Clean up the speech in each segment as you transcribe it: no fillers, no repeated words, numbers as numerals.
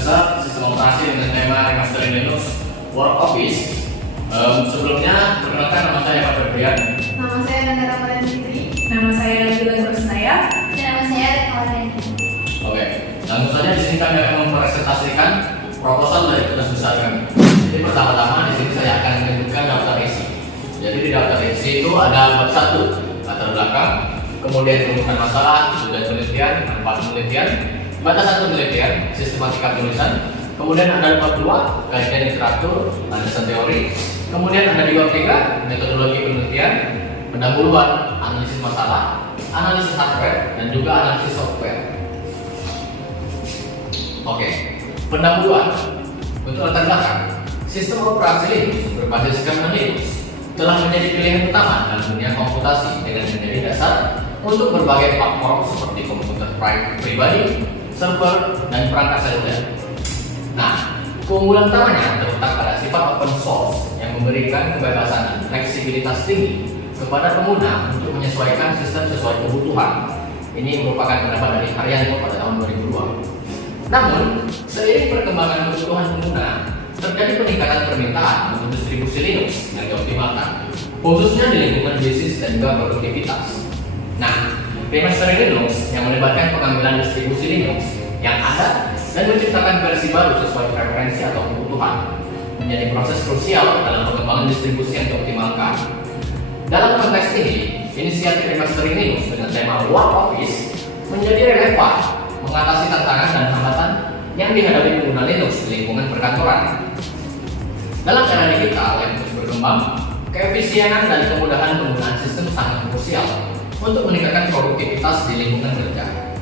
besar sistem operasi dengan tema remastering Linux Work Office. Sebelumnya, perkenalkan nama saya Pak Febrian. Nama saya Nanda Ramadan Fitri. Nama saya Nabila Rusnaya. Dan nama saya Retno. Oke, langsung saja di sini kami akan mempresentasikan proposal dari tugas besar kami. Jadi pertama-tama di sini saya akan menyebutkan daftar isi. Jadi di daftar isi itu ada bab 1, latar belakang, kemudian rumuskan masalah, tugas penelitian, manfaat penelitian, batasan penelitian, sistematika penulisan, kemudian ada bab 2, kajian literatur, landasan teori, kemudian ada di bab 3, metodologi penelitian, pendahuluan, analisis masalah, analisis hardware, dan juga analisis software. Oke, pendahuluan untuk latar belakang. Sistem operasi Linux berbasis kernel Linux telah menjadi pilihan utama dalam dunia komputasi dengan menjadi dasar untuk berbagai platform seperti komputer pribadi, server, dan perangkat seluler. Nah, keunggulan utamanya terletak pada sifat open source yang memberikan kebebasan dan fleksibilitas tinggi kepada pengguna untuk menyesuaikan sistem sesuai kebutuhan. Ini merupakan pendapat dari Haryanto pada tahun 2002. Namun, seiring perkembangan kebutuhan pengguna, terjadi peningkatan permintaan untuk distribusi Linux yang dioptimalkan, khususnya di lingkungan bisnis dan juga produktivitas. Nah, remastering Linux yang melibatkan pengambilan distribusi Linux yang ada dan menciptakan versi baru sesuai preferensi atau kebutuhan menjadi proses krusial dalam pengembangan distribusi yang dioptimalkan. Dalam konteks ini, inisiatif remastering Linux dengan tema Work Office menjadi relevan mengatasi tantangan dan hambatan yang dihadapi pengguna Linux di lingkungan perkantoran. Dalam era digital yang terus berkembang, keefisienan dan kemudahan penggunaan sistem sangat krusial untuk meningkatkan produktivitas di lingkungan kerja.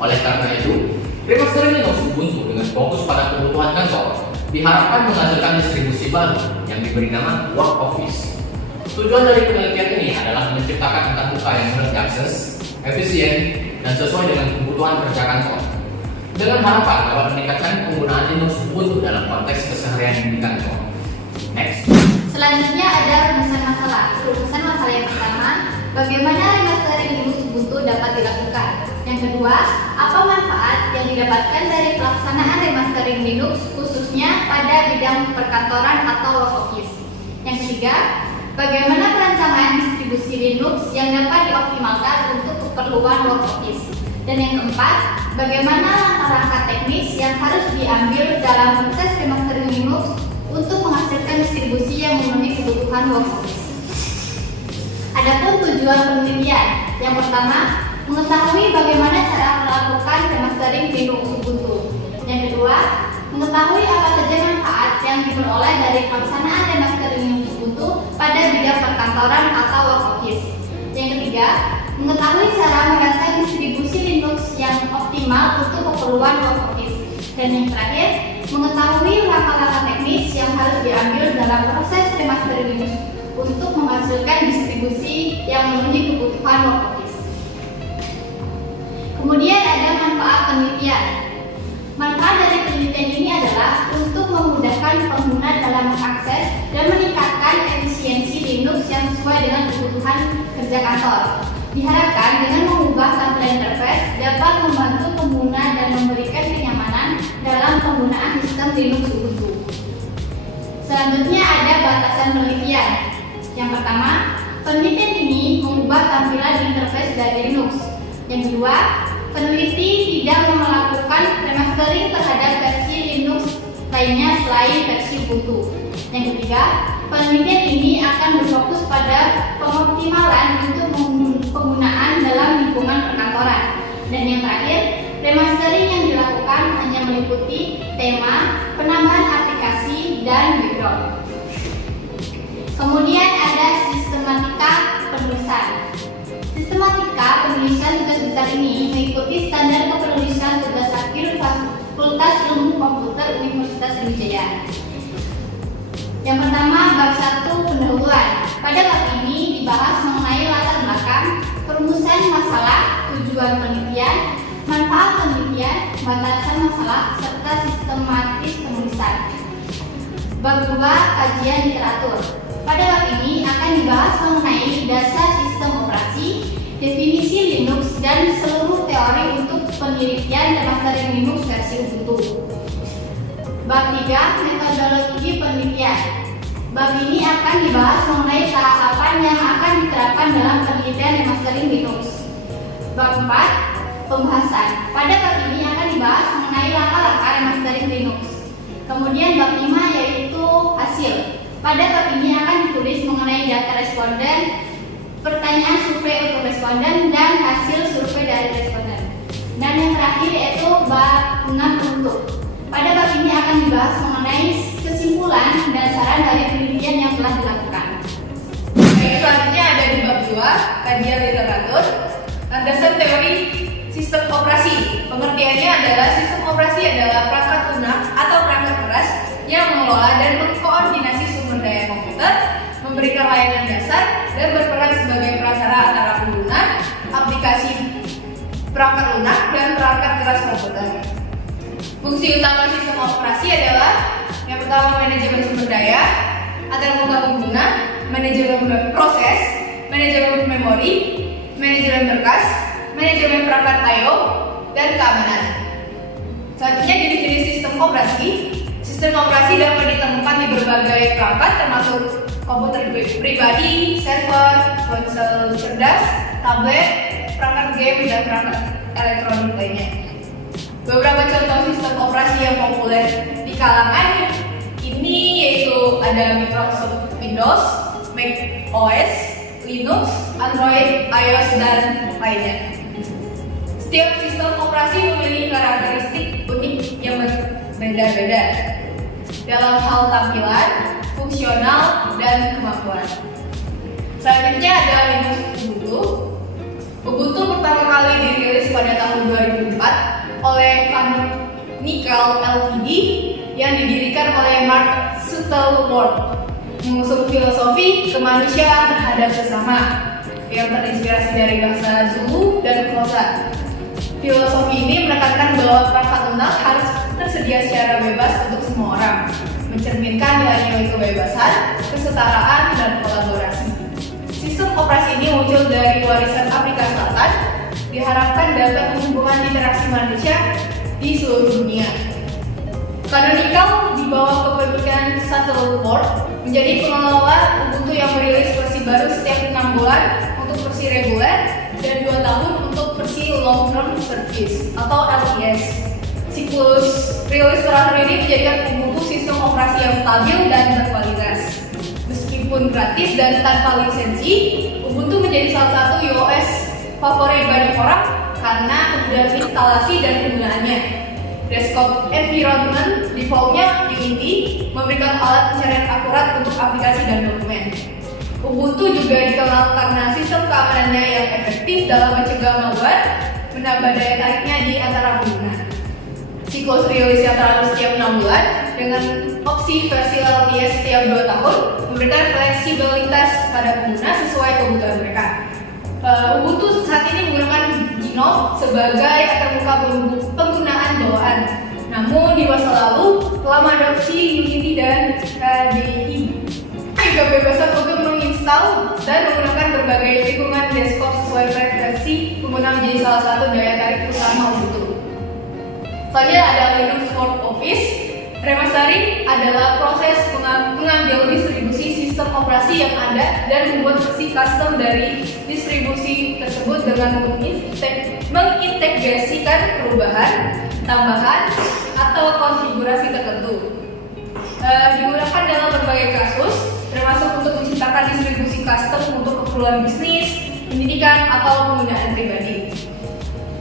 Oleh karena itu, remastering Linux Ubuntu dengan fokus pada kebutuhan kantor diharapkan menghasilkan distribusi baru yang diberi nama Work Office. Tujuan dari penelitian ini adalah menciptakan antar muka yang mudah diakses, efisien, dan sesuai dengan kebutuhan kerja kantor, dengan harapan dapat meningkatkan penggunaan Linux Ubuntu dalam konteks keseharian di kantor. Next. Selanjutnya ada rumusan masalah. Rumusan masalah yang pertama, bagaimana remastering Linux Ubuntu dapat dilakukan. Yang kedua, apa manfaat yang didapatkan dari pelaksanaan remastering Linux khususnya pada bidang perkantoran atau work office. Yang ketiga, bagaimana perancangan distribusi Linux yang dapat dioptimalkan untuk keperluan work office. Dan yang keempat, bagaimana langkah-langkah teknis yang harus diambil dalam proses remastering Linux untuk menghasilkan distribusi yang memenuhi kebutuhan work office. Adapun tujuan penelitian, yang pertama, mengetahui bagaimana cara melakukan remastering Linux Ubuntu. Yang kedua, mengetahui apa saja manfaat yang diperoleh dari pelaksanaan remastering Linux Ubuntu pada bidang perkantoran atau work office. Yang ketiga, mengetahui cara merancang distribusi Linux yang optimal untuk keperluan work office. Dan yang terakhir, mengetahui langkah-langkah teknis yang harus diambil dalam proses remastering Linux untuk menghasilkan distribusi yang memenuhi kebutuhan work office. Kemudian ada manfaat penelitian. Manfaat dari penelitian ini adalah untuk memudahkan pengguna dalam mengakses dan meningkatkan efisiensi Linux yang sesuai dengan kebutuhan kerja kantor. Diharapkan dengan mengubah tampilan interface dapat membantu pengguna dan memberikan kenyamanan dalam penggunaan sistem Linux Ubuntu. Selanjutnya ada batasan penelitian. Yang pertama, penelitian ini mengubah tampilan interface dari Linux. Yang kedua, peneliti tidak melakukan remastering terhadap versi Linux lainnya selain versi Ubuntu. Yang ketiga, penelitian ini akan berfokus pada pengoptimalan untuk penggunaan dalam lingkungan perkantoran. Dan yang terakhir, remastering yang dilakukan hanya meliputi tema, penambahan aplikasi, dan background. Kemudian ada sistematika penulisan. Sistematika penulisan tugas besar ini mengikuti standar kepenulisan tugas akhir Fakultas Ilmu Komputer Universitas Sriwijaya. Yang pertama, bab 1 pendahuluan. Pada bab ini dibahas mengenai latar belakang, perumusan masalah, tujuan penelitian, manfaat penelitian, batasan masalah, serta sistematis penulisan. Bab 2, kajian literatur. Pada bab ini akan dibahas mengenai dasar sistem operasi, definisi Linux, dan seluruh teori untuk penelitian remastering Linux versi Ubuntu. Bab 3, metodologi penelitian. Bab ini akan dibahas mengenai tahapan yang akan diterapkan dalam penelitian remastering Linux. Bab 4, pembahasan. Pada bab ini akan dibahas mengenai langkah-langkah remastering Linux. Kemudian bab 5 yaitu hasil. Pada bab ini akan ditulis mengenai data responden, pertanyaan survei untuk responden, dan hasil survei dari responden. Dan yang terakhir yaitu bab 6 penutup. Pada bab ini akan dibahas mengenai kesimpulan dan saran dari penelitian yang telah dilakukan. Baik, selanjutnya ada di bab 2, kajian literatur, landasan teori sistem operasi. Pengertiannya adalah sistem operasi adalah perangkat lunak atau perangkat keras yang mengelola dan mengkoordinasi sumber daya komputer, memberikan layanan dasar, dan berperan sebagai perantara antara pengguna, aplikasi perangkat lunak, dan perangkat keras komputer. Fungsi utama sistem operasi adalah yang pertama manajemen sumber daya antar muka pengguna, manajemen proses, manajemen memori, manajemen berkas, manajemen perangkat I/O, dan keamanan. Selanjutnya jenis-jenis sistem operasi. Sistem operasi dapat ditemukan di berbagai perangkat termasuk komputer pribadi, server, ponsel cerdas, tablet, perangkat game, dan perangkat elektronik lainnya. Beberapa contoh sistem operasi yang populer di kalangan ini yaitu ada Microsoft Windows, Mac OS, Linux, Android, iOS, dan lainnya. Setiap sistem operasi memiliki karakteristik unik yang berbeda-beda dalam hal tampilan, fungsional, dan kemampuan. Selanjutnya ada Linux Ubuntu. Ubuntu pertama kali dirilis pada tahun 2004 oleh Canonical Ltd yang didirikan oleh Mark Shuttleworth, mengusung filosofi kemanusiaan terhadap sesama yang terinspirasi dari bahasa Zulu dan Xhosa. Filosofi ini menekankan bahwa perangkat lunak harus tersedia secara bebas untuk semua orang, mencerminkan nilai-nilai kebebasan, kesetaraan, dan kolaborasi. Sistem operasi ini muncul dari warisan Afrika Selatan, diharapkan dapat menghubungkan interaksi manusia di seluruh dunia. Canonical di bawah kepemimpinan Shuttleworth menjadi pengelola Ubuntu yang merilis versi baru setiap 6 bulan untuk versi reguler dan 2 tahun untuk versi long term service atau LTS. Siklus rilis terakhir ini menjadikan Ubuntu sistem operasi yang stabil dan berkualitas. Meskipun gratis dan tanpa lisensi, Ubuntu menjadi salah satu iOS favorit banyak orang karena kemudahan instalasi dan penggunaannya. Desktop environment defaultnya Unity memberikan alat pencarian akurat untuk aplikasi dan dokumen. Ubuntu juga dikenal karena sistem keamanannya yang efektif dalam mencegah malware, menambah daya tariknya di antara pengguna. Siklus rilis yang teratur setiap 6 bulan dengan opsi versi LTS setiap 2 tahun memberikan fleksibilitas pada pengguna sesuai kebutuhan mereka. Ubuntu saat ini menggunakan GNOME sebagai antarmuka penggunaan bawaan. Namun di masa lalu telah mengadopsi Unity dan KDE. Kebebasan untuk menginstal dan menggunakan berbagai lingkungan desktop sesuai preferensi pengguna menjadi salah satu daya tarik utama Ubuntu. Selanjutnya ada Linux Workoffice. Remastering adalah proses mengambil distribusi sistem operasi yang ada dan membuat versi custom dari distribusi tersebut dengan mengintegrasikan perubahan, tambahan, atau konfigurasi tertentu. Digunakan dalam berbagai kasus, termasuk untuk menciptakan distribusi custom untuk keperluan bisnis, pendidikan, atau penggunaan pribadi.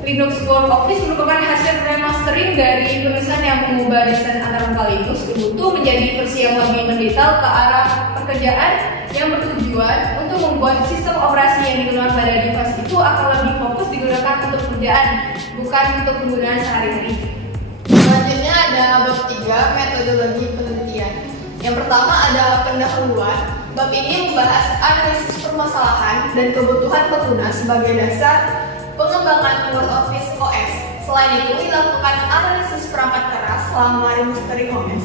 Linux Workoffice merupakan hasil remastering dari penulisan yang mengubah desain antarmuka Linux Ubuntu menjadi versi yang lebih mendetail ke arah pekerjaan yang bertujuan untuk membuat sistem operasi yang digunakan pada device itu akan lebih fokus digunakan untuk pekerjaan, bukan untuk penggunaan sehari-hari. Selanjutnya ada bab 3, metodologi penelitian. Yang pertama ada pendahuluan. Bab ini membahas analisis permasalahan dan kebutuhan pengguna sebagai dasar pengembangan WordOffice OS. Selain itu, dilakukan analisis perangkat keras selama remastering OS,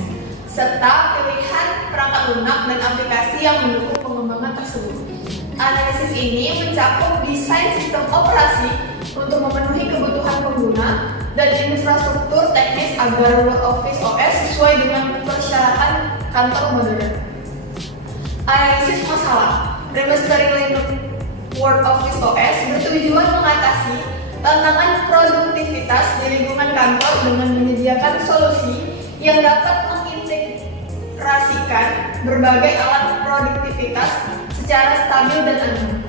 serta pilihan perangkat lunak dan aplikasi yang mendukung pengembangan tersebut. Analisis ini mencakup desain sistem operasi, untuk memenuhi kebutuhan pengguna dan infrastruktur teknis agar Word Office OS sesuai dengan persyaratan kantor modern. Analisis masalah. Remastering Linux Word Office OS bertujuan mengatasi tantangan produktivitas di lingkungan kantor dengan menyediakan solusi yang dapat mengintegrasikan berbagai alat produktivitas secara stabil dan aman.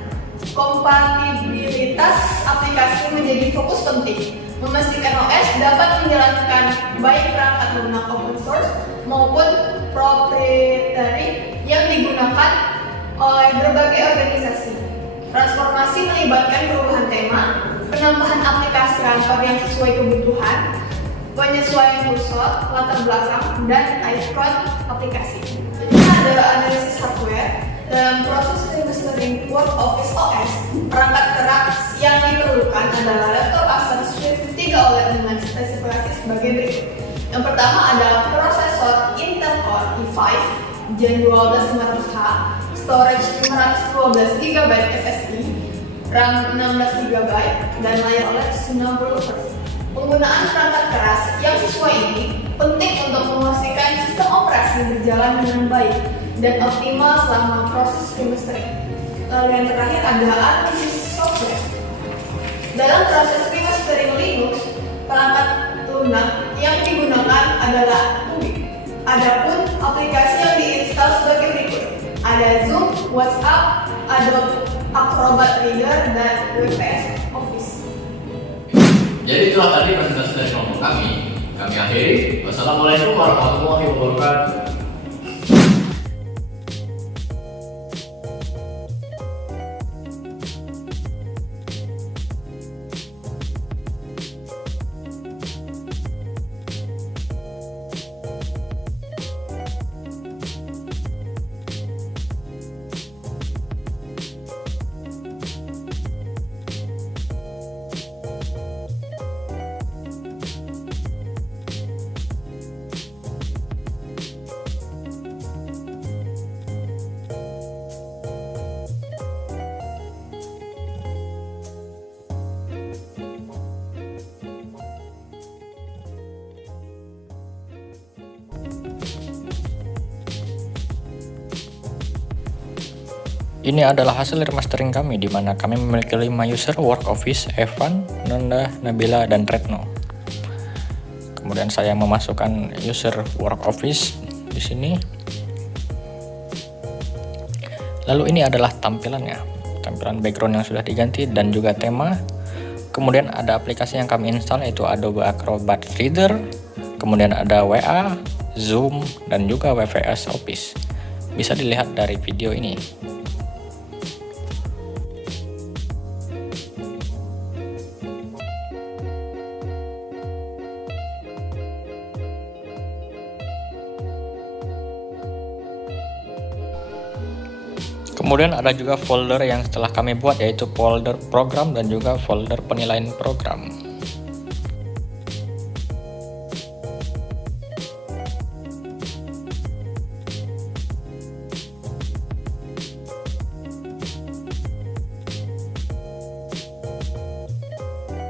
Kompatibilitas aplikasi menjadi fokus penting, memastikan OS dapat menjalankan baik perangkat lunak open source maupun proprietary yang digunakan oleh berbagai organisasi. Transformasi melibatkan perubahan tema, penambahan aplikasi kantor yang sesuai kebutuhan, penyesuaian kursor, latar belakang, dan icon aplikasi. Ini ada analisis hardware. Dalam proses remastering Word Office OS, perangkat keras yang diperlukan adalah laptop Asus Swift 3 OLED dengan spesifikasi sebagai berikut. Yang pertama adalah prosesor Intel Core i5 Gen 12500H, storage 512 GB SSD, RAM 16 GB, dan layar OLED 90 Hz. Penggunaan perangkat keras yang sesuai ini penting untuk memastikan sistem operasi berjalan dengan baik dan optimal selama proses remastering. Lalu yang terakhir adalah analisis software. Dalam proses remastering Linux, perangkat lunak yang digunakan adalah Ubuntu. Adapun aplikasi yang diinstal sebagai berikut: ada Zoom, WhatsApp, Adobe Acrobat Reader, dan WPS Office. Jadi itulah tadi presentasi dari kelompok kami. Kami akhiri. Wassalamualaikum warahmatullahi wabarakatuh. Ini adalah hasil remastering kami, di mana kami memiliki 5 user Work Office: Evan, Nanda, Nabila, dan Retno. Kemudian saya memasukkan user Work Office di sini. Lalu ini adalah tampilannya, tampilan background yang sudah diganti dan juga tema. Kemudian ada aplikasi yang kami install, yaitu Adobe Acrobat Reader. Kemudian ada WA, Zoom, dan juga WPS Office. Bisa dilihat dari video ini. Kemudian ada juga folder yang setelah kami buat, yaitu folder program dan juga folder penilaian program.